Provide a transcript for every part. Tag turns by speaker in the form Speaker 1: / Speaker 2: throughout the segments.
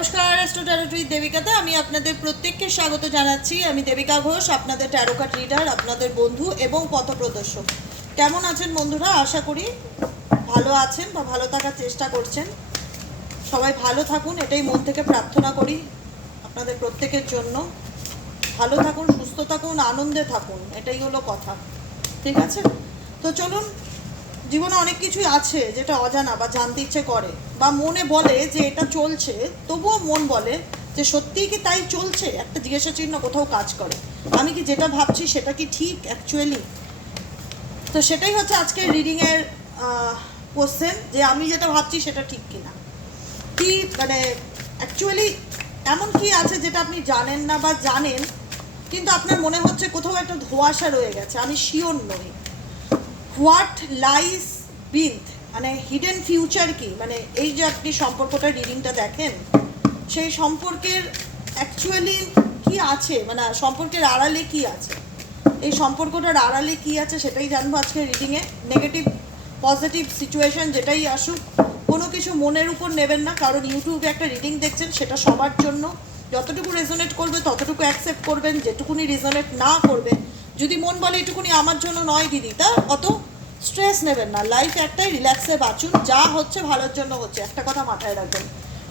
Speaker 1: নমস্কার অ্যাস্ট্রো ট্যারোটরি দেবিকাতে আমি আপনাদের প্রত্যেককে স্বাগত জানাচ্ছি। আমি দেবিকা ঘোষ, আপনাদের ট্যারোকাট রিডার আপনাদের বন্ধু এবং পথপ্রদর্শক কেমন আছেন বন্ধুরা? আশা করি ভালো আছেন বা ভালো থাকার চেষ্টা করছেন। সবাই ভালো থাকুন, এটাই মন থেকে প্রার্থনা করি আপনাদের প্রত্যেকের জন্য। ভালো থাকুন, সুস্থ থাকুন, আনন্দে থাকুন, এটাই হলো কথা। ঠিক আছে? তো চলুন জীবনে অনেক কিছুই আছে যেটা অজানা বা জানতে ইচ্ছে করে বা মনে বলে যে এটা চলছে, তবুও মন বলে যে সত্যিই কি তাই চলছে? একটা জিজ্ঞাসা চিহ্ন কোথাও কাজ করে। আমি কি যেটা ভাবছি সেটা কি ঠিক অ্যাকচুয়ালি তো সেটাই হচ্ছে আজকের রিডিংয়ের কোশ্চেন যে আমি যেটা ভাবছি সেটা ঠিক কিনা। কি মানে অ্যাকচুয়ালি এমন কি আছে যেটা আপনি জানেন না বা জানেন, কিন্তু আপনার মনে হচ্ছে কোথাও একটা ধোঁয়াশা রয়ে গেছে, আমি শিওর নই। হোয়াট লাইস বিথ মানে হিডেন ফিউচার কি? মানে এই যে আপনি সম্পর্কটা রিডিংটা দেখেন, সেই সম্পর্কের অ্যাকচুয়ালি কি আছে? মানে সম্পর্কের আড়ালে কি আছে? এই সম্পর্কটার আড়ালে কি আছে সেটাই জানব আজকে রিডিংয়ে নেগেটিভ পজিটিভ সিচুয়েশন যেটাই আসুক, কোনো কিছু মনের উপর নেবেন না, কারণ ইউটিউবে একটা রিডিং দেখছেন, সেটা সবার জন্য। যতটুকু রেজোনেট করবে, ততটুকু অ্যাকসেপ্ট করবেন, যেটুকুনি রেজোনেট না করবে যদি মন বলে এটুকুনি আমার জন্য নয় দিদি, তা অত স্ট্রেস নেবেন না। লাইফ একটাই রিল্যাক্সে বাঁচুন, যা হচ্ছে ভালোর জন্য হচ্ছে। একটা কথা মাথায় রাখবেন।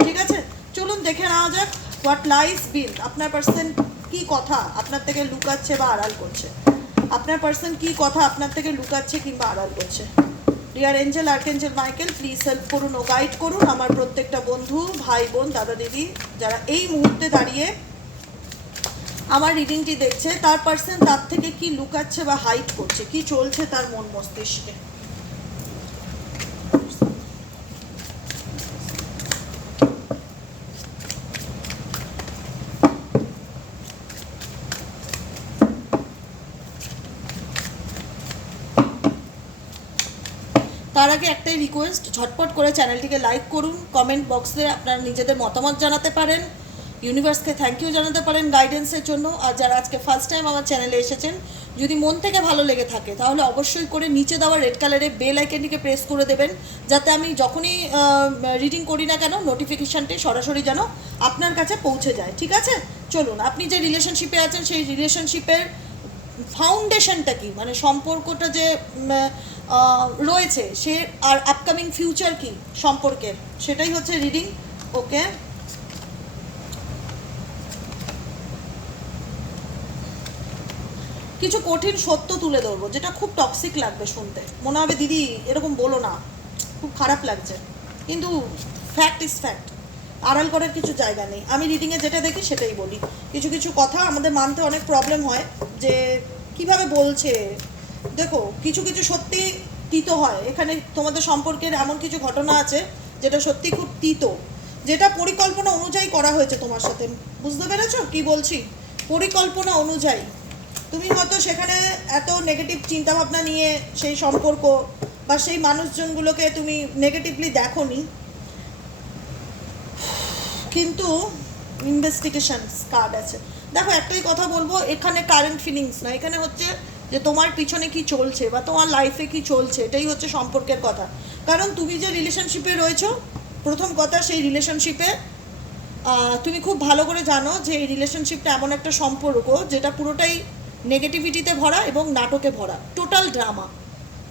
Speaker 1: ঠিক আছে? চলুন, দেখে নেওয়া যাক হোয়াট লাইস বিল আপনার পার্সন কি কথা আপনার থেকে লুকাচ্ছে বা আড়াল করছে? আপনার পার্সন কি কথা আপনার থেকে লুকাচ্ছে কিংবা আড়াল করছে? Dear angel archangel Michael please help করুন ও গাইড করুন। আমার প্রত্যেকটা বন্ধু, ভাই, বোন, দাদা, দিদি, যারা এই মুহূর্তে দাঁড়িয়ে আমার রিডিংটি দেখছে, তার পার্সন তার থেকে কি লুকাচ্ছে বা হাইট করছে, কি চলছে তার মন মস্তিষ্কে? তার আগে একটাই রিকোয়েস্ট ঝটপট করে চ্যানেলটিকে লাইক করুন কমেন্ট বক্সে আপনারা নিজেদের মতামত জানাতে পারেন। ইউনিভার্সকে থ্যাংক ইউ জানাতে পারেন গাইডেন্সের জন্য। আর যারা আজকে ফার্স্ট টাইম আমার চ্যানেলে এসেছেন, যদি মন থেকে ভালো লেগে থাকে, তাহলে অবশ্যই করে নিচে দেওয়া রেড কালারের বেল আইকনটিকে প্রেস করে দেবেন, যাতে আমি যখনই রিডিং করি না কেন নোটিফিকেশানটি সরাসরি যেন আপনার কাছে পৌঁছে যায়। ঠিক আছে? চলুন, আপনি যে রিলেশনশিপে আছেন, সেই রিলেশনশিপের ফাউন্ডেশনটা কি? মানে সম্পর্কটা যে রয়েছে, সে আর আপকামিং ফিউচার কি সম্পর্কের? সেটাই হচ্ছে রিডিং ওকে কিছু কঠিন সত্য তুলে ধরবো, যেটা খুব টক্সিক লাগবে শুনতে। মনে হবে, দিদি, এরকম বলো না। খুব খারাপ লাগছে। কিন্তু ফ্যাক্ট ইজ ফ্যাক্ট আড়াল করার কিছু জায়গা নেই। আমি রিডিংয়ে যেটা দেখি, সেটাই বলি। কিছু কিছু কথা আমাদের মানতে অনেক প্রবলেম হয়, যে কীভাবে বলছে। দেখো, কিছু কিছু সত্যি তিতো হয়। এখানে তোমাদের সম্পর্কের এমন কিছু ঘটনা আছে, যেটা সত্যি খুব তিতো। যেটা পরিকল্পনা অনুযায়ী করা হয়েছে তোমার সাথে। বুঝতে পেরেছ? কি বলছি? পরিকল্পনা অনুযায়ী। তুমি হয়তো সেখানে এত নেগেটিভ চিন্তাভাবনা নিয়ে সেই সম্পর্ক বা সেই মানুষজনগুলোকে তুমি নেগেটিভলি দেখো নি কিন্তু ইনভেস্টিগেশন কার্ড আছে। দেখো, একটাই কথা বলব, এখানে কারেন্ট ফিলিংস না, এখানে হচ্ছে যে তোমার পিছনে কি চলছে বা তোমার লাইফে কি চলছে, এটাই হচ্ছে সম্পর্কের কথা। কারণ তুমি যে রিলেশনশিপে রয়েছো, প্রথম কথা সেই রিলেশনশিপে তুমি খুব ভালো করে জানো যে এই রিলেশনশিপটা এমন একটা সম্পর্ক যেটা পুরোটাই নেগেটিভিটিতে ভরা এবং নাটকে ভরা টোটাল ড্রামা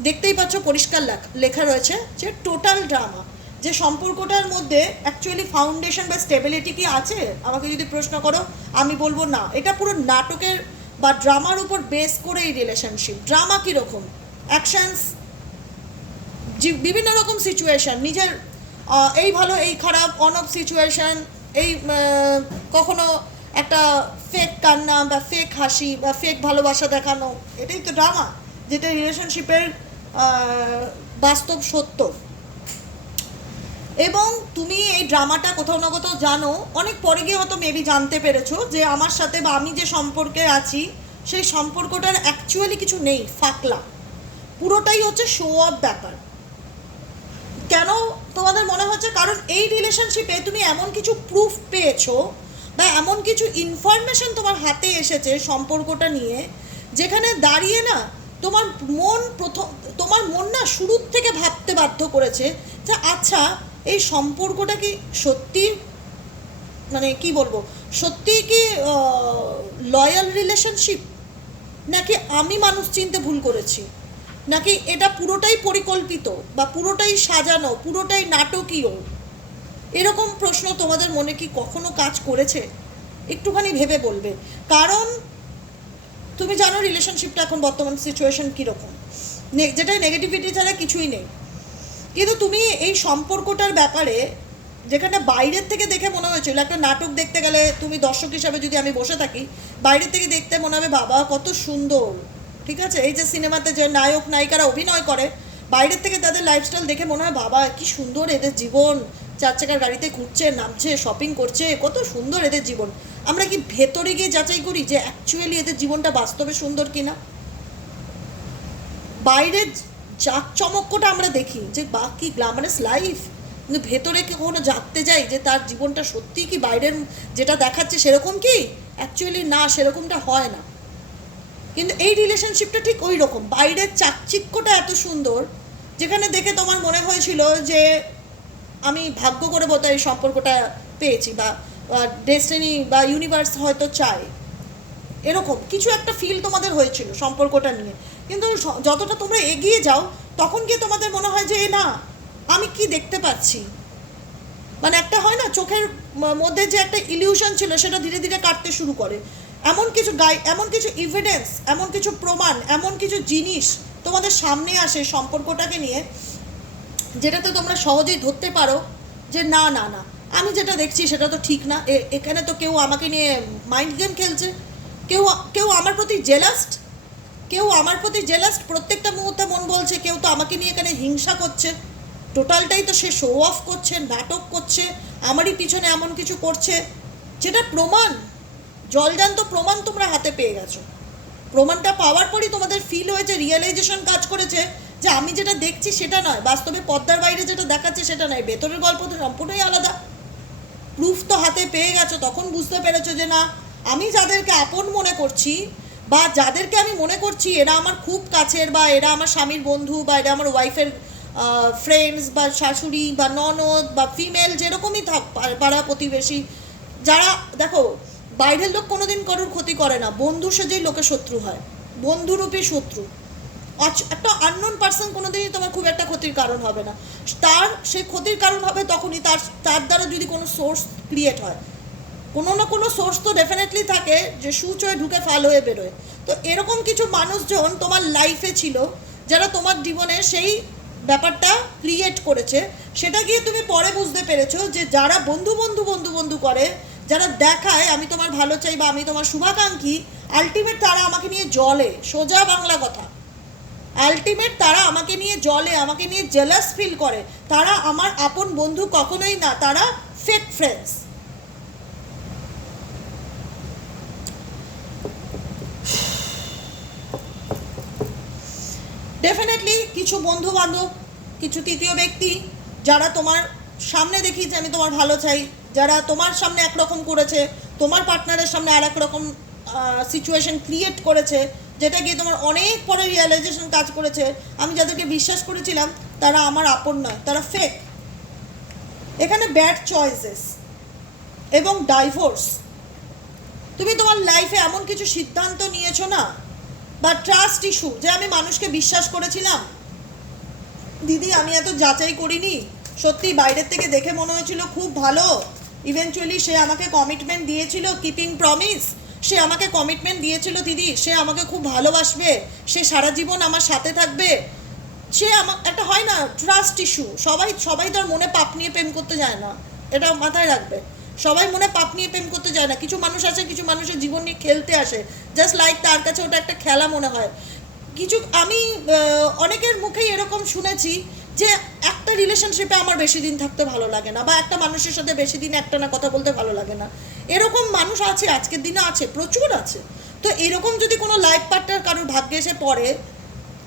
Speaker 1: দেখতেই পাচ্ছ পরিষ্কার লেখা রয়েছে যে টোটাল ড্রামা যে সম্পর্কটার মধ্যে অ্যাকচুয়ালি ফাউন্ডেশন বা স্টেবিলিটি কি আছে? আমাকে যদি প্রশ্ন করো, আমি বলব না। এটা পুরো নাটকের বা ড্রামার উপর বেস করে এই রিলেশনশিপ ড্রামা কীরকম? অ্যাকশনস বিভিন্ন রকম সিচুয়েশন নিজের এই ভালো, এই খারাপ, অনব সিচুয়েশন এই কখনো একটা ফেক কান্না বা ফেক হাসি বা ফেক ভালোবাসা দেখানো, এটাই তো ড্রামা যেটা রিলেশনশিপের বাস্তব সত্য। এবং তুমি এই ড্রামাটা কোথাও না কোথাও জানো, অনেক পরে গিয়ে হয়তো মেবি জানতে পেরেছ যে আমার সাথে বা আমি যে সম্পর্কে আছি, সেই সম্পর্কটার অ্যাকচুয়ালি কিছু নেই, ফাকলা। পুরোটাই হচ্ছে শো অফ ব্যাপার। কেন তোমাদের মনে হচ্ছে? কারণ এই রিলেশনশিপে তুমি এমন কিছু প্রুফ পেয়েছ বা এমন কিছু ইনফরমেশন তোমার হাতে এসেছে সম্পর্কটা নিয়ে, যেখানে দাঁড়িয়ে না তোমার মন প্রথম, তোমার মন না শুরুর থেকে ভাবতে বাধ্য করেছে যে আচ্ছা এই সম্পর্কটা কি সত্যি মানে কি বলব, সত্যি কি লয়াল রিলেশনশিপ নাকি আমি মানুষ চিনতে ভুল করেছি? নাকি এটা পুরোটাই পরিকল্পিত বা পুরোটাই সাজানো, পুরোটাই নাটকীয়? এরকম প্রশ্ন তোমাদের মনে কি কখনো কাজ করেছে? একটুখানি ভেবে বলবে। কারণ, তুমি জানো রিলেশনশিপটা এখন বর্তমান সিচুয়েশন কীরকম। যেটা নেগেটিভিটি ছাড়া কিছুই নেই। কিন্তু তুমি এই সম্পর্কটার ব্যাপারে, যেখানে বাইরের থেকে দেখে মনে হয়েছিল, একটা নাটক দেখতে গেলে তুমি দর্শক হিসাবে যদি আমি বসে থাকি, বাইরের থেকে দেখতে মনে হবে, বাবা, কত সুন্দর। ঠিক আছে? এই যে সিনেমাতে যে নায়ক, নায়িকারা অভিনয় করে, বাইরের থেকে তাদের লাইফস্টাইল দেখে মনে হয়, বাবা, কি সুন্দর এদের জীবন। চার চাকার গাড়িতে ঘুরছে, নামছে শপিং করছে, কত সুন্দর এদের জীবন। আমরা কি ভেতরে গিয়ে যাচাই করি যে অ্যাকচুয়ালি এদের জীবনটা বাস্তবে সুন্দর কিনা? বাইরের জাকচমক্যটা আমরা দেখি, যে বা কি গ্ল্যামারাস লাইফ কিন্তু ভেতরে কি কখনো জাগতে যাই যে তার জীবনটা সত্যি কি বাইরের যেটা দেখাচ্ছে সেরকম কি? অ্যাকচুয়ালি না, সেরকমটা হয় না। কিন্তু এই রিলেশনশিপটা ঠিক ওই রকম। বাইরের চাকচিক্যটা এত সুন্দর, যেখানে দেখে তোমার মনে হয়েছিল যে আমি ভাগ্য করে বোধহয় এই সম্পর্কটা পেয়েছি বা ডেস্টিনি বা ইউনিভার্স হয়তো চায়। এরকম কিছু একটা ফিল তোমাদের হয়েছিল সম্পর্কটা নিয়ে। কিন্তু যতটা তোমরা এগিয়ে যাও, তখন গিয়ে তোমাদের মনে হয় যে, এ না, আমি কি দেখতে পাচ্ছি? মানে একটা হয় না, চোখের মধ্যে যে একটা ইলিউশন ছিল, সেটা ধীরে ধীরে কাটতে শুরু করে। এমন কিছু গাই, এমন কিছু ইভিডেন্স এমন কিছু প্রমাণ, এমন কিছু জিনিস তোমাদের সামনে আসে সম্পর্কটাকে নিয়ে যেটাতে তোমরা সহজেই ধরতে পারো যে না না না। আমি যেটা দেখছি সেটা তো ঠিক না। এখানে তো কেউ আমাকে নিয়ে মাইন্ড গেম খেলছে। কেউ কেউ আমার প্রতি জেলাস্ট কেউ আমার প্রতি জেলাস্ট প্রত্যেকটা মুহূর্তে মন বলছে, কেউ তো আমাকে নিয়ে এখানে হিংসা করছে। টোটালটাই তো সে শো অফ করছে, নাটক করছে, আমারই পিছনে এমন কিছু করছে, যেটা প্রমাণ, জলজান্ত প্রমাণ তোমরা হাতে পেয়ে গেছো। প্রমাণটা পাওয়ার পরই তোমাদের ফিল হয়েছে রিয়েলাইজেশন কাজ করেছে যে আমি যেটা দেখছি সেটা নয়। বাস্তবে পর্দার বাইরে যেটা দেখাচ্ছে সেটা নয়। ভেতরের গল্প তো সম্পূর্ণই আলাদা। প্রুফ তো হাতে পেয়ে গেছো, তখন বুঝতে পেরেছ যে না, আমি যাদেরকে আপন মনে করছি বা যাদেরকে আমি মনে করছি, এরা আমার খুব কাছের বা এরা আমার স্বামীর বন্ধু বা এরা আমার ওয়াইফের ফ্রেন্ডস বা শাশুড়ি বা ননদ বা ফিমেল যেরকমই থাক, পাড়া প্রতিবেশী, যারা, দেখো বাইরের লোক কোনোদিন কারোর ক্ষতি করে না। বন্ধু সেজেই লোকে শত্রু হয়। বন্ধুরূপী শত্রু। একটা আননোন পার্সন কোনোদিনই তোমার খুব একটা ক্ষতির কারণ হবে না। তার সেই ক্ষতির কারণ হবে তখনই তার তার দ্বারা যদি কোনো সোর্স ক্রিয়েট হয়। কোনো না কোনো সোর্স তো ডেফিনেটলি থাকে যে সুচ হয়ে ঢুকে ফাল হয়ে বেরোয়। তো এরকম কিছু মানুষজন তোমার লাইফে ছিল, যারা তোমার জীবনে সেই ব্যাপারটা ক্রিয়েট করেছে। সেটা গিয়ে তুমি পরে বুঝতে পেরেছ যে যারা বন্ধু বন্ধু বন্ধু বন্ধু করে যারা দেখায় আমি তোমার ভালো চাই বা আমি তোমার শুভাকাঙ্ক্ষী আলটিমেট তারা আমাকে নিয়ে জলে, সোজা বাংলা কথা। আলটিমেট তারা আমাকে নিয়ে জলে, আমাকে নিয়ে জেলাস ফিল করে। তারা আমার আপন বন্ধু কখনোই না, তারা ফেক ফ্রেন্ডস ডেফিনেটলি কিছু বন্ধু বান্ধব কিছু তৃতীয় ব্যক্তি, যারা তোমার সামনে দেখি যে আমি তোমার ভালো চাই। যারা তোমার সামনে একরকম করেছে, তোমার পার্টনারের সামনে আর রকম সিচুয়েশন ক্রিয়েট করেছে, যেটা গিয়ে তোমার অনেক পরে রিয়েলাইজেশন কাজ করেছে, আমি যাদেরকে বিশ্বাস করেছিলাম, তারা আমার আপন নয়, তারা ফেক এখানে ব্যাড চয়েসেস এবং ডাইভোর্স তুমি তোমার লাইফে এমন কিছু সিদ্ধান্ত নিয়েছো না? বা ট্রাস্ট ইস্যু যে আমি মানুষকে বিশ্বাস করেছিলাম? দিদি, আমি এত যাচাই করিনি। সত্যি বাইরের থেকে দেখে মনে হয়েছিল খুব ভালো। ইভেনচুয়ালি সে আমাকে কমিটমেন্ট দিয়েছিল কিপিং প্রমিস সে আমাকে কমিটমেন্ট দিয়েছিল, দিদি, সে আমাকে খুব ভালোবাসবে। সে সারা জীবন আমার সাথে থাকবে। সে আমার একটা হয় না ট্রাস্ট ইস্যু সবাই সবাই তার মনে পাপ নিয়ে প্রেম করতে যায় না। এটা মাথায় রাখবে। সবাই মনে পাপ নিয়ে প্রেম করতে যায় না। কিছু মানুষ আছে, কিছু মানুষের জীবন নিয়ে খেলতে আসে। জাস্ট লাইক তার কাছে ওটা একটা খেলা মনে হয়। কিছু, আমি অনেকের মুখেই এরকম শুনেছি যে একটা রিলেশনশিপে আমার বেশি দিন থাকতে ভালো লাগে না, বা একটা মানুষের সাথে বেশি দিন একটা না কথা বলতে ভালো লাগে না। এরকম মানুষ আছে, আজকের দিনে আছে, প্রচুর আছে। তো এরকম যদি কোনো লাইফ পার্টনার কারোর ভাগ্যে এসে পড়ে,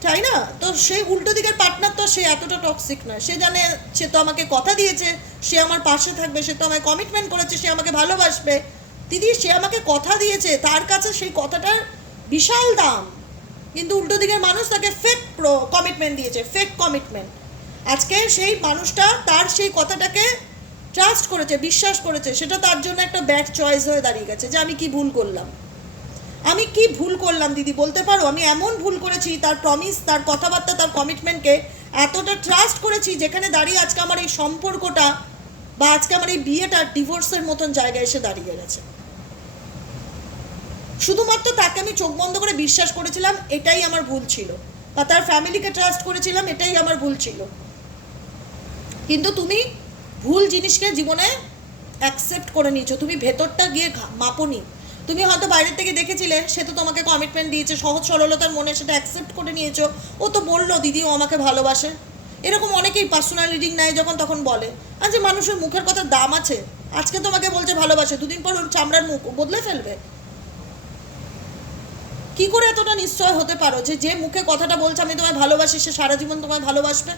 Speaker 1: তাই না? তো সেই উল্টো দিকের পার্টনার তো সে এতটা টক্সিক নয়। সে জানে, সে তো আমাকে কথা দিয়েছে, সে আমার পাশে থাকবে, সে তো আমায় কমিটমেন্ট করেছে, সে আমাকে ভালোবাসবে। দিদি, সে আমাকে কথা দিয়েছে, তার কাছে সেই কথাটার বিশাল দাম। কিন্তু উল্টো দিকের মানুষ তাকে ফেক প্রো কমিটমেন্ট দিয়েছে ফেক কমিটমেন্ট আজকে সেই মানুষটা তার সেই কথাটাকে ট্রাস্ট করেছে, বিশ্বাস করেছে, সেটা তার জন্য একটা ব্যাড চয়েস হয়ে দাঁড়িয়ে গেছে যে আমি কি ভুল করলাম। আমি কি ভুল করলাম, দিদি? বলতে পারো, আমি এমন ভুল করেছি, তার প্রমিস তার কথাবার্তা, তার কমিটমেন্টকে এতটা ট্রাস্ট করেছি যেখানে দাঁড়িয়ে আজকে আমার এই সম্পর্কটা বা আজকে আমার এই বিয়েটা ডিভোর্সের মতন জায়গায় এসে দাঁড়িয়ে গেছে। শুধুমাত্র তাকে আমি চোখ বন্ধ করে বিশ্বাস করেছিলাম, এটাই আমার ভুল ছিল। বা তার ফ্যামিলিকে ট্রাস্ট করেছিলাম, এটাই আমার ভুল ছিল। কিন্তু তুমি ভুল জিনিসকে জীবনে অ্যাকসেপ্ট করে নিয়েছো। তুমি ভেতরটা গিয়ে মাপোনি। তুমি হয়তো বাইরের থেকে দেখেছিলে, সে তো তোমাকে কমিটমেন্ট দিয়েছে, সহজ সরলতার মনে সেটা অ্যাকসেপ্ট করে নিয়েছো। ও তো বলল দিদি ও আমাকে ভালোবাসে। এরকম অনেকেই পার্সোনাল রিডিং নেয় যখন তখন বলে। আর যে মানুষের মুখের কথা দাম আছে। আজকে তোমাকে বলছে ভালোবাসে, দুদিন পর ওর চামড়ার মুখ বদলে ফেলবে। কি করে এতটা নিশ্চয় হতে পারো যে যে মুখে কথাটা বলছে, আমি তোমায় ভালোবাসি, সে সারা জীবন তোমায় ভালোবাসবে?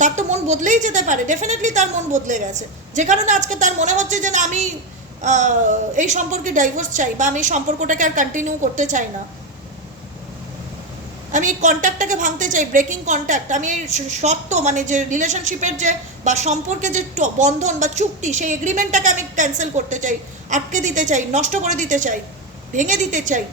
Speaker 1: তার তো মন বদলেই যেতে পারে ডেফিনেটলি তার মন বদলে গেছে। যে কারণে আজকে তার মনে হচ্ছে যে না, আমি এই সম্পর্কে ডাইভোর্স চাই বা আমি সম্পর্কটাকে আর কন্টিনিউ করতে চাই না। আমি এই কন্ট্যাক্টটাকে ভাঙতে চাই ব্রেকিং কন্ট্যাক্ট আমি এই সত্য মানে যে রিলেশনশিপের যে, বা সম্পর্কে যে বন্ধন বা চুক্তি, সেই এগ্রিমেন্টটাকে আমি ক্যান্সেল করতে চাই, আটকে দিতে চাই, নষ্ট করে দিতে চাই, ভেঙে দিতে চাই।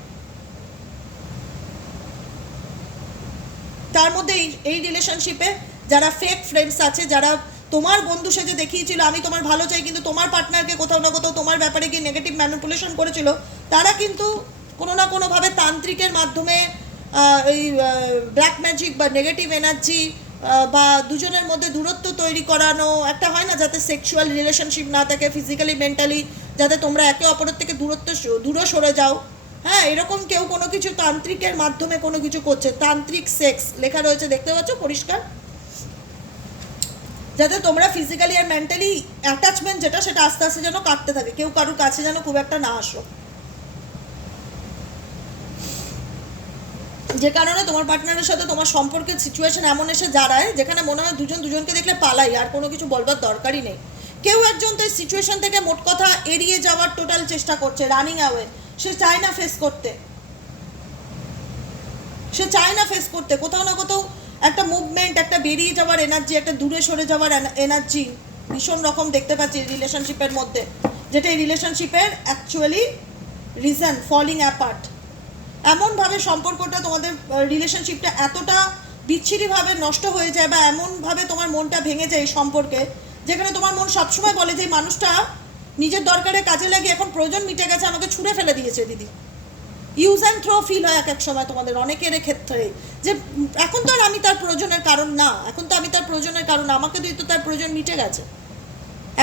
Speaker 1: তার মধ্যে এই এই রিলেশনশিপে যারা ফেক ফ্রেন্ডস আছে, যারা তোমার বন্ধু সেজে দেখিয়েছিল, আমি তোমার ভালো চাই, কিন্তু তোমার পার্টনারকে কোথাও না কোথাও তোমার ব্যাপারে গিয়ে নেগেটিভ ম্যানিপুলেশন করেছিল, তারা কিন্তু কোনো না কোনোভাবে তান্ত্রিকের মাধ্যমে এই ব্ল্যাক ম্যাজিক বা নেগেটিভ এনার্জি বা দুজনের মধ্যে দূরত্ব তৈরি করানো, একটা হয় না যাতে সেক্সুয়াল রিলেশনশিপ না থাকে ফিজিক্যালি মেন্টালি যাতে তোমরা একে অপরের থেকে দূরত্ব দূরে সরে যাও। হ্যাঁ এরকম কেউ কোনো কিছু তান্ত্রিকের মাধ্যমে কোনো কিছু করছে। তান্ত্রিক সেক্স লেখা রয়েছে, দেখতে পাচ্ছ? পরিষ্কার? যাতে তোমরা ফিজিক্যালি আর মেন্টালি অ্যাটাচমেন্ট যেটা, সেটা আস্তে আস্তে যেন কাটতে থাকে। কেউ কারোর কাছে যেন খুব একটা না আসো। যে কারণে তোমার পার্টনারের সাথে তোমার সম্পর্কের সিচুয়েশন এমন এসে দাঁড়ায়, যেখানে মনে হয় দুজন দুজনকে দেখলে পালাই, আর কোনো কিছু বলবার দরকারই নেই। কেউ একজন তো সিচুয়েশন থেকে মোট কথা এড়িয়ে যাওয়ার টোটাল চেষ্টা করছে রানিং অ্যাওয়ে সে চায় না ফেস করতে। সে চায় না ফেস করতে। কোথাও না কোথাও একটা মুভমেন্ট একটা বেরিয়ে যাওয়ার এনার্জি একটা দূরে সরে যাওয়ার এনার্জি ভীষণ রকম দেখতে পাচ্ছি রিলেশনশিপের মধ্যে। যেটা এই রিলেশনশিপের অ্যাকচুয়ালি রিজন ফলিং অ্যাপার্ট এমনভাবে সম্পর্কটা তোমাদের রিলেশনশিপটা এতটা বিচ্ছিরিভাবে নষ্ট হয়ে যায় বা এমনভাবে তোমার মনটা ভেঙে যায় এই সম্পর্কে, যেখানে তোমার মন সবসময় বলে যে মানুষটা নিজের দরকারে কাজে লাগিয়ে এখন প্রয়োজন মিটে গেছে, আমাকে ছুঁড়ে ফেলে দিয়েছে, দিদি। ইউজ অ্যান্ড থ্রো ফিল হয় এক এক সময় তোমাদের অনেকের ক্ষেত্রে। যে এখন তো আর আমি তার প্রয়োজনের কারণ না, এখন তো আমি তার প্রয়োজনের কারণ, আমাকে দিয়ে তো তার প্রয়োজন মিটে গেছে।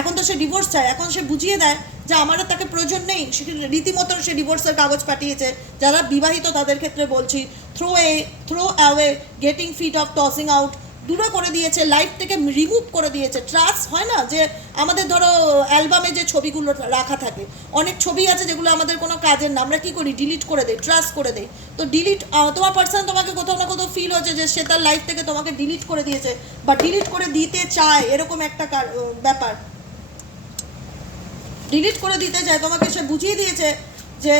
Speaker 1: এখন তো সে ডিভোর্স চায়, এখন সে বুঝিয়ে দেয় যে আমার আর তাকে প্রয়োজন নেই। সে রীতিমতো সে ডিভোর্সের কাগজ পাঠিয়েছে। যারা বিবাহিত তাদের ক্ষেত্রে বলছি throw a throw away getting fit off tossing out দূরে করে দিয়েছে লাইফ থেকে রিমুভ করে দিয়েছে। ট্রাস্ট হয় না যে আমাদের ধরো অ্যালবামে যে ছবিগুলো রাখা থাকে, অনেক ছবি আছে যেগুলো আমাদের কোনো কাজের না। আমরা কী করি? ডিলিট করে দেই ট্রাস্ট করে দেই। তো ডিলিট তোমার পার্সন তোমাকে কোথাও না কোথাও ফিল হচ্ছে যে সে তার লাইফ থেকে তোমাকে ডিলিট করে দিয়েছে বা ডিলিট করে দিতে চায়, এরকম একটা ব্যাপার। ডিলিট করে দিতে চায়, তোমাকে সে বুঝিয়ে দিয়েছে যে,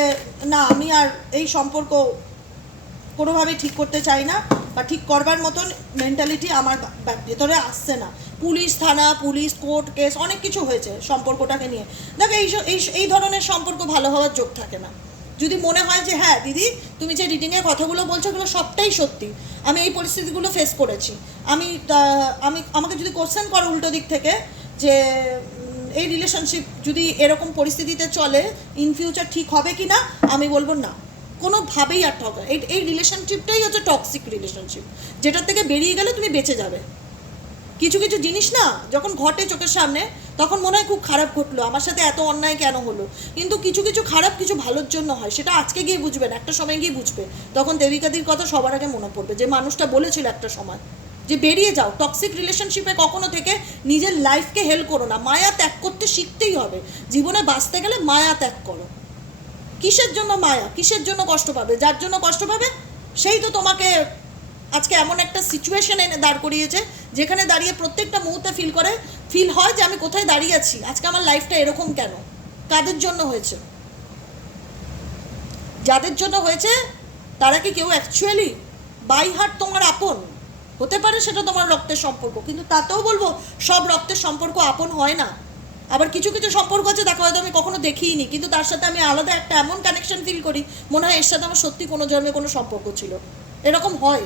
Speaker 1: না, আমি আর এই সম্পর্ক কোনোভাবেই ঠিক করতে চাই না বা ঠিক করবার মতন মেন্টালিটি আমার ভেতরে আসছে না। পুলিশ, থানা, পুলিশ, কোর্ট কেস, অনেক কিছু হয়েছে সম্পর্কটাকে নিয়ে। দেখো, এই এই ধরনের সম্পর্ক ভালো হওয়ার যোগ থাকে না। যদি মনে হয় যে হ্যাঁ দিদি, তুমি যে রিডিংয়ের কথাগুলো বলছো ওগুলো সবটাই সত্যি। আমি এই পরিস্থিতিগুলো ফেস করেছি। আমি আমি, আমাকে যদি কোশ্চেন করো উল্টো দিক থেকে যে এই রিলেশনশিপ যদি এরকম পরিস্থিতিতে চলে ইন ফিউচার ঠিক হবে কি না আমি বলব না। কোনোভাবেই আর ঠকা এই এই রিলেশনশিপটাই হচ্ছে টক্সিক রিলেশনশিপ যেটার থেকে বেরিয়ে গেলে তুমি বেঁচে যাবে। কিছু কিছু জিনিস না, যখন ঘটে চোখের সামনে, তখন মনে হয় খুব খারাপ ঘটলো, আমার সাথে এত অন্যায় কেন হলো? কিন্তু কিছু কিছু খারাপ, কিছু ভালোর জন্য হয়, সেটা আজকে গিয়ে বুঝবে না, একটা সময় গিয়ে বুঝবে। তখন দেবিকাদির কথা সবার আগে মনে পড়বে, যে মানুষটা বলেছিল একটা সময়, যে বেরিয়ে যাও টক্সিক রিলেশনশিপে কখনো থেকে নিজের লাইফকে হেল্প করো না, মায়া ত্যাগ করতে শিখতেই হবে। জীবনে বাঁচতে গেলে মায়া ত্যাগ করো। কিসের জন্য মায়া? কিসের জন্য কষ্ট পাবে? যার জন্য কষ্ট পাবে? সেই তো তোমাকে আজকে এমন একটা সিচুয়েশন এনে দাঁড় করিয়েছে, যেখানে দাঁড়িয়ে প্রত্যেকটা মুহূর্তে ফিল করে ফিল হয় যে আমি কোথায় দাঁড়িয়ে আছি? আজকে আমার লাইফটা এরকম কেন? কাদের জন্য হয়েছে? যাদের জন্য হয়েছে, তারা কি কেউ অ্যাকচুয়ালি বাই হার্ট তোমার আপন? হতে পারে সেটা তোমার রক্তের সম্পর্ক, কিন্তু তাতেও বলব, সব রক্তের সম্পর্ক আপন হয় না। আবার কিছু কিছু সম্পর্ক আছে দেখা হয়তো আমি কখনো দেখিনি কিন্তু তার সাথে আমি আলাদা একটা এমন কানেকশন ফিল করি, মনে হয় এর সাথে আমার সত্যি কোনো জন্মে কোনো সম্পর্ক ছিল। এরকম হয়।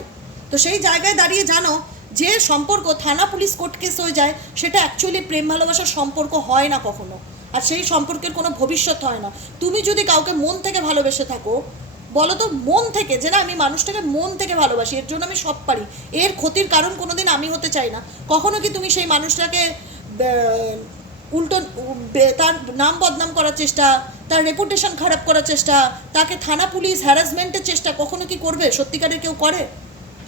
Speaker 1: তো সেই জায়গায় দাঁড়িয়ে জানো, যে সম্পর্ক থানা পুলিশ কোর্ট কেস হয়ে যায়, সেটা অ্যাকচুয়ালি প্রেম ভালোবাসার সম্পর্ক হয় না কখনো। আর সেই সম্পর্কের কোনো ভবিষ্যৎ হয় না। তুমি যদি কাউকে মন থেকে ভালোবেসে থাকো বলো তো মন থেকে, যে না আমি মানুষটাকে মন থেকে ভালোবাসি, এর জন্য আমি সব পারি। এর ক্ষতির কারণ কোনোদিন আমি হতে চাই না। কখনো কি তুমি সেই মানুষটাকে উল্টো তার নাম বদনাম করার চেষ্টা, তার রেপুটেশন খারাপ করার চেষ্টা, তাকে থানা পুলিশ হ্যারাসমেন্টের চেষ্টা কখনো কি করবে? সত্যিকারের কেউ করে?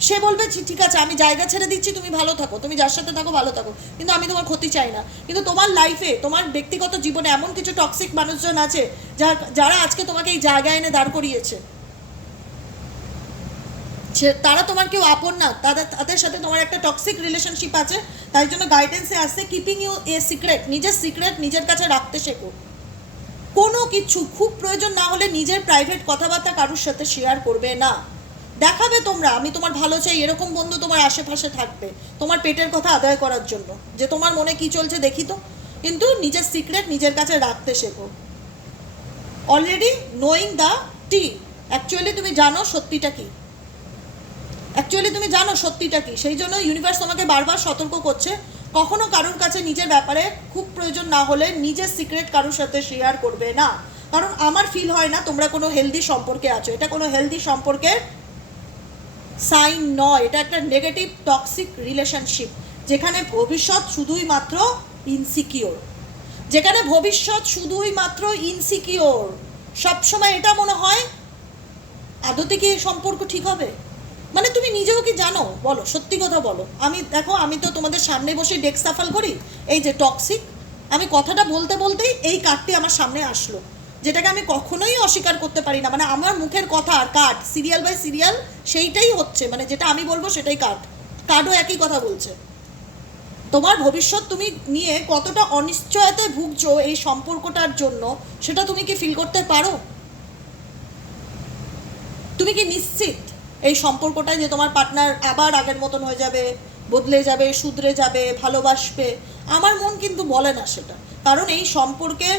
Speaker 1: সে বলবে ঠিক আছে, আমি জায়গা ছেড়ে দিচ্ছি, তুমি ভালো থাকো, তুমি যার সাথে থাকো, ভালো থাকো। কিন্তু আমি তোমার ক্ষতি চাই না। কিন্তু তোমার লাইফে তোমার ব্যক্তিগত জীবনে এমন কিছু টক্সিক মানুষজন আছে যারা আজকে তোমাকে এই জায়গায় এনে দাঁড় করিয়েছে। সে- তারা তোমার কেউ আপন না, তাদের তাদের সাথে তোমার একটা টক্সিক রিলেশনশিপ আছে, তাই জন্য গাইডেন্সে আসছে কিপিং ইউ এ সিক্রেট নিজের সিক্রেট নিজের কাছে রাখতে শেখো। কোনো কিছু খুব প্রয়োজন না হলে নিজের প্রাইভেট কথাবার্তা কারোর সাথে শেয়ার করবে না। দেখাবে তোমরা, আমি তোমার ভালো চাই, এরকম বন্ধু তোমার আশেপাশে থাকবে, তোমার পেটের কথা আদায় করার জন্য, যে তোমার মনে কি চলছে দেখি তো। কিন্তু নিজের সিক্রেট নিজের কাছে রাখতে শেখো। Already knowing the tea actually তুমি জানো সত্যিটা কি। অ্যাকচুয়ালি তুমি জানো সত্যিটা কি? সেই জন্য ইউনিভার্স তোমাকে বারবার সতর্ক করছে। কখনো কারোর কাছে নিজের ব্যাপারে খুব প্রয়োজন না হলে নিজের সিক্রেট কারোর সাথে শেয়ার করবে না। কারণ আমার ফিল হয় না তোমরা কোনো হেলদি সম্পর্কে আছো। এটা কোনো হেলদি সম্পর্কের সাইন নয়। এটা একটা নেগেটিভ টক্সিক রিলেশনশিপ যেখানে ভবিষ্যৎ শুধুই মাত্র ইনসিকিওর যেখানে ভবিষ্যৎ শুধুই মাত্র ইনসিকিওর সবসময় এটা মনে হয়, আদতে কি সম্পর্ক ঠিক হবে? মানে তুমি নিজেও কি জানো? বলো, সত্যি কথা বলো। আমি, দেখো, আমি তো তোমাদের সামনে বসে ডেক সাফাল করি, এই যে টক্সিক আমি কথাটা বলতে বলতেই এই কার্ডটি আমার সামনে আসলো, যেটাকে আমি কখনোই অস্বীকার করতে পারি না। মানে আমার মুখের কথা আর কার্ড সিরিয়াল বাই সিরিয়াল সেইটাই হচ্ছে মানে যেটা আমি বলব সেটাই কার্ড কার্ডও একই কথা বলছে। তোমার ভবিষ্যৎ তুমি নিয়ে কতটা অনিশ্চয়তায় ভুগছো এই সম্পর্কটার জন্য, সেটা তুমি কি ফিল করতে পারো? তুমি কি নিশ্চিত এই সম্পর্কটাই যে তোমার পার্টনার আবার আগের মতন হয়ে যাবে, বদলে যাবে, শুধরে যাবে, ভালোবাসবে, আমার মন কিন্তু বলে না সেটা। কারণ এই সম্পর্কে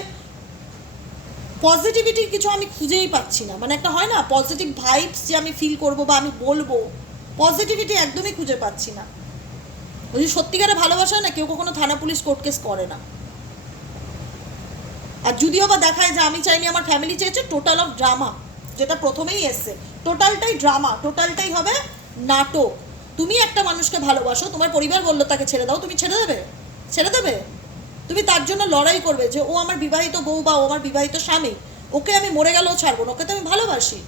Speaker 1: পজিটিভিটির কিছু আমি খুঁজেই পাচ্ছি না। মানে একটা হয় না পজিটিভ ভাইবস যে আমি ফিল করব বা আমি বলব পজিটিভিটি একদমই খুঁজে পাচ্ছি না। ওই সত্যিকারে ভালোবাসা না, কেউ কখনো থানা পুলিশ কোর্ট কেস করে না। আর যদিও বা দেখায় যে আমি চাইনি, আমার ফ্যামিলি চেয়েছে টোটাল অফ ড্রামা যেটা প্রথমেই এসছে। টোটালটাই ড্রামা টোটালটাই হবে নাটক। তুমি একটা মানুষকে ভালোবাসো, তোমার পরিবার বলল তাকে ছেড়ে দাও, তুমি ছেড়ে দেবে? ছেড়ে দেবে? তুমি তার জন্য লড়াই করবে যে, ও আমার বিবাহিত বউ বা ও আমার বিবাহিত স্বামী, ওকে আমি মরে গেলেও ছাড়বো না, ওকে তো আমি ভালোবাসি।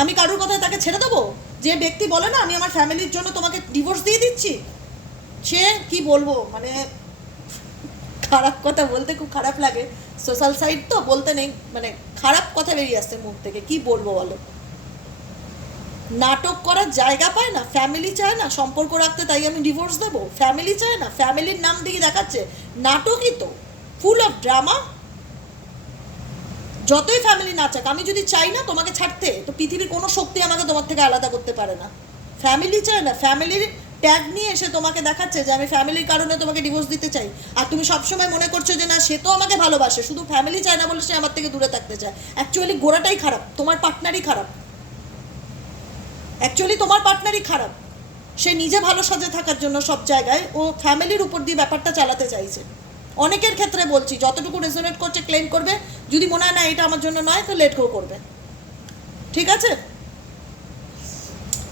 Speaker 1: আমি কারোর কথায় তাকে ছেড়ে দেবো? যে ব্যক্তি বলে না, আমি আমার ফ্যামিলির জন্য তোমাকে ডিভোর্স দিয়ে দিচ্ছি? সে কি বলব? মানে খারাপ কথা বলতে খুব খারাপ লাগে। সোশ্যাল সাইড তো বলতে নেই মানে খারাপ কথা বেরিয়ে আসছে মুখ থেকে। কি বলব বলো? নাটক করার জায়গা পায় না ফ্যামিলি চায় না সম্পর্ক রাখতে, তাই আমি ডিভোর্স দেবো। ফ্যামিলি চায় না ফ্যামিলির নাম দিয়ে দেখাচ্ছে। নাটকই তো ফুল অফ ড্রামা যতই ফ্যামিলি না চাক আমি যদি চাই না তোমাকে ছাড়তে, তো পৃথিবীর কোনো শক্তি আমাকে তোমার থেকে আলাদা করতে পারে না। ফ্যামিলি চায় না ফ্যামিলির ট্যাগ নিয়ে এসে তোমাকে দেখাচ্ছে যে আমি ফ্যামিলির কারণে তোমাকে ডিভোর্স দিতে চাই। আর তুমি সবসময় মনে করছ যে না, সে তো আমাকে ভালোবাসে, শুধু ফ্যামিলি চায় না বলে সে আমার থেকে দূরে থাকতে চায়। অ্যাকচুয়ালি গোড়াটাই খারাপ, তোমার পার্টনারই খারাপ। অ্যাকচুয়ালি তোমার পার্টনারই খারাপ। সে নিজে ভালো সাজে থাকার জন্য সব জায়গায় ও ফ্যামিলির উপর দিয়ে ব্যাপারটা চালাতে চাইছে। অনেকের ক্ষেত্রে বলছি, যতটুকু রেজোনেট করছে ক্লেম করবে। যদি মনে হয় না, এটা আমার জন্য নয়, তো লেট গো করবে। ঠিক আছে?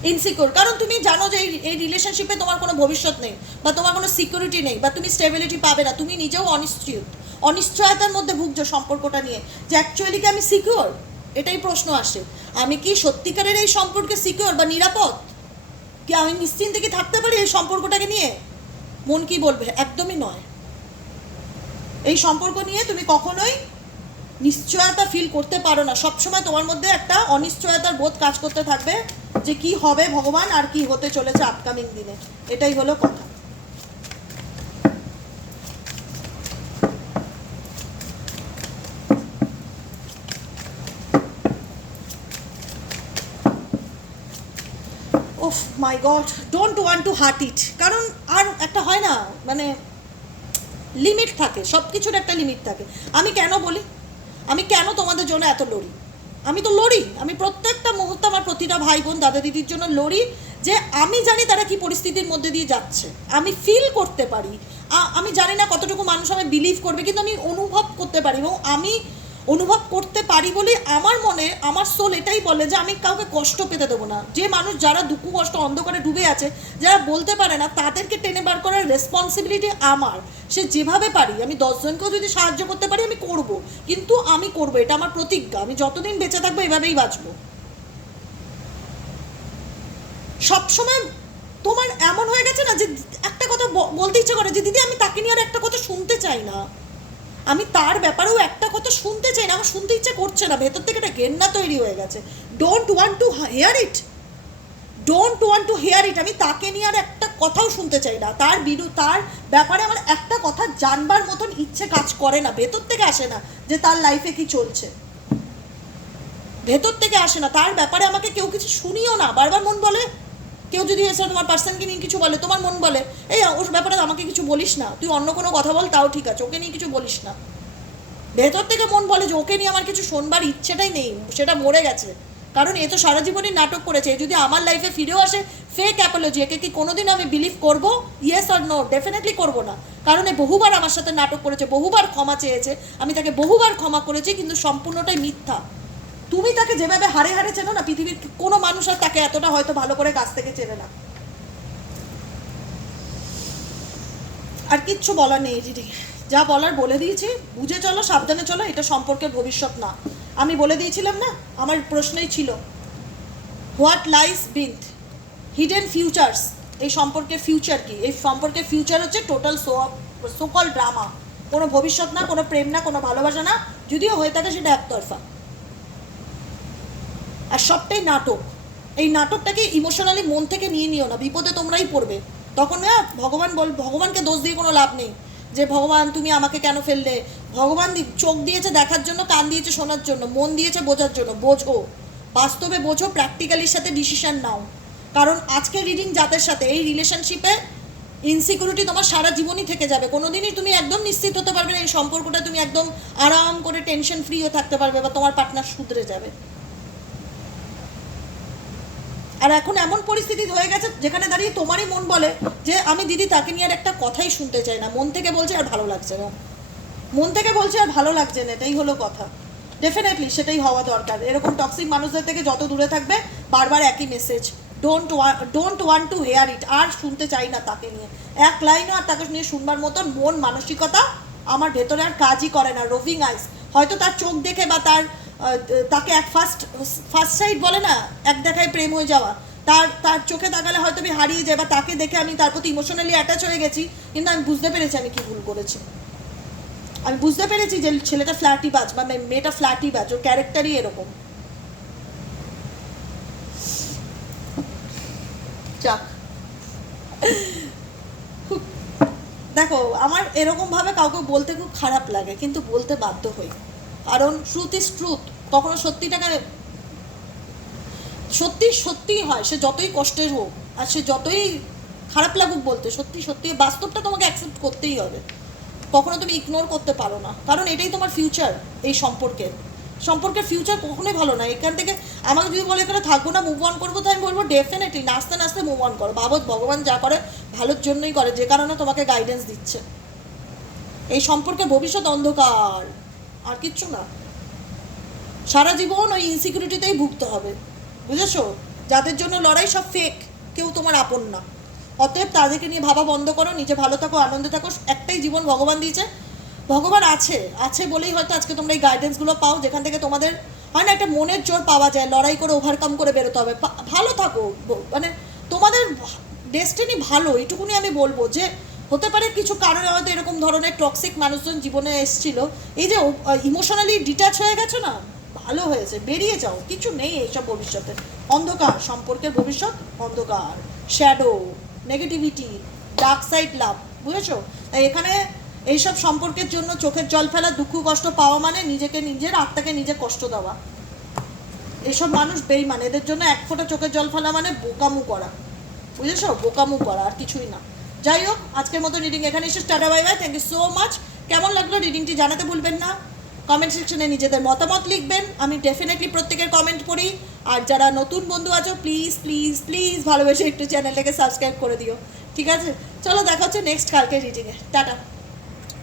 Speaker 1: ইনসিকিউর কারণ তুমি জানো যে এই- রিলেশনশিপে তোমার কোনো ভবিষ্যৎ নেই, বা তোমার কোনো সিকিউরিটি নেই, বা তুমি স্টেবিলিটি পাবে না। তুমি নিজেও অনিশ্চিত। অনিশ্চয়তার মধ্যে ভুগছো সম্পর্কটা নিয়ে। যে অ্যাকচুয়ালি কি আমি সিকিউর এটাই প্রশ্ন আসে। আমি কি সত্যিকারের এই সম্পর্কে সিকিউর বা নিরাপদ? কি আমি নিশ্চিন্তে কি থাকতে পারি এই সম্পর্কটাকে নিয়ে? মন কি বলবে? একদমই নয়। এই সম্পর্ক নিয়ে তুমি কখনোই নিশ্চয়তা ফিল করতে পারো না। সবসময় তোমার মধ্যে একটা অনিশ্চয়তার বোধ কাজ করতে থাকবে। যে কি হবে ভগবান আর কি হতে চলেছে আপকামিং দিনে। এটাই হলো কথা। My God don't want to hurt it কারণ আর একটা হয় না মানে লিমিট থাকে সব কিছুর একটা লিমিট থাকে। আমি কেন বলি? আমি কেন তোমাদের জন্য এত লড়ি? আমি তো লড়ি। আমি প্রত্যেকটা মুহূর্তে আমার প্রতিটা ভাই বোন দাদা দিদির জন্য লড়ি যে আমি জানি তারা কি পরিস্থিতির মধ্যে দিয়ে যাচ্ছে। আমি ফিল করতে পারি। আমি জানি না কতটুকু মানুষ আমি বিলিভ করবে, কিন্তু আমি অনুভব করতে পারি এবং আমি অনুভব করতে পারি বলে আমার মনে, আমার সোল এটাই বলে যে আমি কাউকে কষ্ট পেতে দেবো না। যে মানুষ যারা দুঃখ কষ্ট অন্ধকারে ডুবে আছে, যারা বলতে পারে না, তাদেরকে টেনে বার করার রেসপন্সিবিলিটি আমার। সে যেভাবে পারি, আমি দশজনকেও যদি সাহায্য করতে পারি, আমি করব। কিন্তু আমি করব, এটা আমার প্রতিজ্ঞা। আমি যতদিন বেঁচে থাকব, এভাবেই বাঁচবো। সবসময় তোমার এমন হয়ে গেছে না যে, একটা কথা বলতে ইচ্ছে করে যে, দিদি, আমি তাকে নিয়ে আর একটা কথা শুনতে চাই না। আমি তার ব্যাপারেও একটা কথা শুনতে চাই না, আমার শুনতে ইচ্ছে করছে না। ভেতর থেকে একটা ঘেন্না তৈরি হয়ে গেছে। Don't want to hear it don't want to hear it আমি তাকে নিয়ে আর একটা কথাও শুনতে চাই না। তার বিরু, তার ব্যাপারে আমার একটা কথা জানবার মতন ইচ্ছে কাজ করে না। ভেতর থেকে আসে না যে তার লাইফে কি চলছে। ভেতর থেকে আসে না। তার ব্যাপারে আমাকে কেউ কিছু শুনিও না। বারবার মন বলে কেউ যদি এসে তোমার পার্সনকে নিয়ে কিছু বলে, তোমার মন বলে, এই, ওর ব্যাপারে আমাকে কিছু বলিস না। তুই অন্য কোনো কথা বল, তাও ঠিক আছে, ওকে নিয়ে কিছু বলিস না। ভেতর থেকে মন বলে যে, ওকে নিয়ে আমার কিছু শোনবার ইচ্ছেটাই নেই, সেটা মরে গেছে। কারণ এ তো সারা জীবনই নাটক করেছে। যদি আমার লাইফে ফিরেও আসে ফেক অ্যাপোলজি একে কি কোনোদিন আমি বিলিভ করব? ইয়েস অর নো ডেফিনেটলি করব না। কারণ এ বহুবার আমার সাথে নাটক করেছে, বহুবার ক্ষমা চেয়েছে। আমি তাকে বহুবার ক্ষমা করেছি, কিন্তু সম্পূর্ণটাই মিথ্যা। তুমি তাকে যেভাবে হারে হারে চেনো না, পৃথিবীর কোনো মানুষ আর তাকে এতটা হয়তো ভালো করে কাছ থেকে চেনে না। আর কিচ্ছু বলার নেই, দিদি। যা বলার বলে দিয়েছি, বুঝে চলো, সাবধানে চলো, এটা সম্পর্কের ভবিষ্যৎ না। আমি বলে দিয়েছিলাম না, আমার প্রশ্নই ছিল, what lies beneath hidden futures, এই সম্পর্কে ফিউচার কি? এই সম্পর্কে ফিউচার হচ্ছে টোটাল সো, সোকল ড্রামা। কোনো ভবিষ্যৎ না, কোনো প্রেম না, কোনো ভালোবাসা না, যদিও হয়ে থাকে সেটা একতরফা। আর সবটাই নাটক। এই নাটকটাকে ইমোশনালি মন থেকে নিয়ে নিও না, বিপদে তোমরাই পড়বে। তখন না, ভগবান বল, ভগবানকে দোষ দিয়ে কোনো লাভ নেই। যে ভগবান, তুমি আমাকে কেন ফেললে? ভগবান চোখ দিয়েছে দেখার জন্য, কান দিয়েছে শোনার জন্য, মন দিয়েছে বোঝার জন্য, বোঝো। বাস্তবে বোঝো প্র্যাকটিক্যালির সাথে ডিসিশন নাও। কারণ আজকের রিডিং যাদের সাথে, এই রিলেশনশিপে ইনসিকিউরিটি তোমার সারা জীবনই থেকে যাবে। কোনোদিনই তুমি একদম নিশ্চিত হতে পারবে না, এই সম্পর্কটা তুমি একদম আরাম করে টেনশন ফ্রিও থাকতে পারবে বা তোমার পার্টনার শুধরে যাবে। আর এখন এমন পরিস্থিতি হয়ে গেছে যেখানে দাঁড়িয়ে তোমারই মন বলে যে আমি দিদি তাকে নিয়ে আর একটা কথাই শুনতে চাই না। মন থেকে বলছে আর ভালো লাগছে না। মন থেকে বলছে আর ভালো লাগছে না, এটাই হলো কথা। ডেফিনেটলি সেটাই হওয়া দরকার। এরকম টক্সিক মানুষদের থেকে যত দূরে থাকবে, বারবার একই message don't don't want to hear it আর শুনতে চাই না তাকে নিয়ে। এক লাইনও আর তাকে নিয়ে শুনবার মতন মন, মানসিকতা আমার ভেতরে আর কাজই করে না। রোভিং আইস হয়তো তার চোখ দেখে বা তার তাকে এক ফার্স্ট ফার্স্ট সাইড বলে না, এক দেখায় প্রেম হয়ে যাওয়া। তার তার চোখে তাকালে হয়তো আমি হারিয়ে যাই বা তাকে দেখে আমি তার প্রতি ইমোশনালি অ্যাটাচ হয়ে গেছি, কিন্তু আমি বুঝতে পেরেছি আমি কি ভুল করেছি। আমি বুঝতে পেরেছি যে ছেলেটা ফ্ল্যাটি বাজ বা মেয়েটা ফ্ল্যাটি বাজ, ওর ক্যারেক্টারই এরকম। যাক। দেখো, আমার এরকমভাবে কাউকে বলতে খুব খারাপ লাগে, কিন্তু বলতে বাধ্য হই। কারণ ট্রুথ ইজ ট্রুথ কখনো সত্যিটাকে সত্যি সত্যিই হয়, সে যতই কষ্টের হোক, আর সে যতই খারাপ লাগুক বলতে, সত্যি সত্যি বাস্তবটা তোমাকে অ্যাকসেপ্ট করতেই হবে। কখনো তুমি ইগনোর করতে পারো না। কারণ এটাই তোমার ফিউচার এই সম্পর্কের সম্পর্কের ফিউচার কখনোই ভালো না। এখান থেকে আমাকে যদি বলে, এখানে থাকব না মুভ অন করব তো আমি বলব ডেফিনেটলি নাচতে নাচতে মুভ অন করো। বাবদ ভগবান যা করে, ভালোর জন্যই করে, যে কারণে তোমাকে গাইডেন্স দিচ্ছে। এই সম্পর্কে ভবিষ্যৎ অন্ধকার। আর কিচ্ছু না। সারা জীবন ওই ইনসিকিউরিটিতেই ভুগতে হবে। বুঝেছ? যাদের জন্য লড়াই সব ফেক কেউ তোমার আপন না। অতএব তাদেরকে নিয়ে ভাবা বন্ধ করো, নিজে ভালো থাকো, আনন্দে থাকো, একটাই জীবন ভগবান দিয়েছে। ভগবান আছে আছে বলেই হয়তো আজকে তোমরা এই গাইডেন্সগুলো পাও, যেখান থেকে তোমাদের, হয় না, একটা মনের জোর পাওয়া যায়, লড়াই করে ওভারকাম করে বেরোতে হবে। ভালো থাকো মানে তোমাদের ডেস্টিনি ভালো, এইটুকুনি আমি বলব যে হতে পারে কিছু কারণে হয়তো এরকম ধরনের টক্সিক মানুষজন জীবনে এসেছিল। এই যে ইমোশনালি ডিটাচ হয়ে গেছো না? ভালো হয়েছে, বেরিয়ে যাও, কিছু নেই এইসব ভবিষ্যতে। অন্ধকার, সম্পর্কের ভবিষ্যৎ, অন্ধকার। Shadow negativity dark side love বুঝেছ? তাই এখানে এইসব সম্পর্কের জন্য চোখের জল ফেলা, দুঃখ, কষ্ট পাওয়া মানে নিজেকে নিজের আত্মাকে নিজে কষ্ট দেওয়া। এসব মানুষ বেইমান, এদের জন্য এক ফোঁটা চোখের জল ফেলা মানে বোকামু করা। বুঝেছ? বোকামু করা, আর কিছুই না। যাই হোক, আজকের মতো রিডিং এখানে এসে tata, bye bye thank you so much কেমন লাগল রিডিংটি জানাতে ভুলবেন না। কমেন্ট সেকশনে নিজেদের মতামত লিখবেন। আমি ডেফিনেটলি প্রত্যেকের কমেন্ট পড়ি। আর যারা নতুন বন্ধু আছো প্লিজ প্লিজ প্লিজ ভালোবেসে একটু চ্যানেলটাকে সাবস্ক্রাইব করে দিও। ঠিক আছে? চলো, দেখা হচ্ছে নেক্সট কালকে রিডিংয়ে টাটা।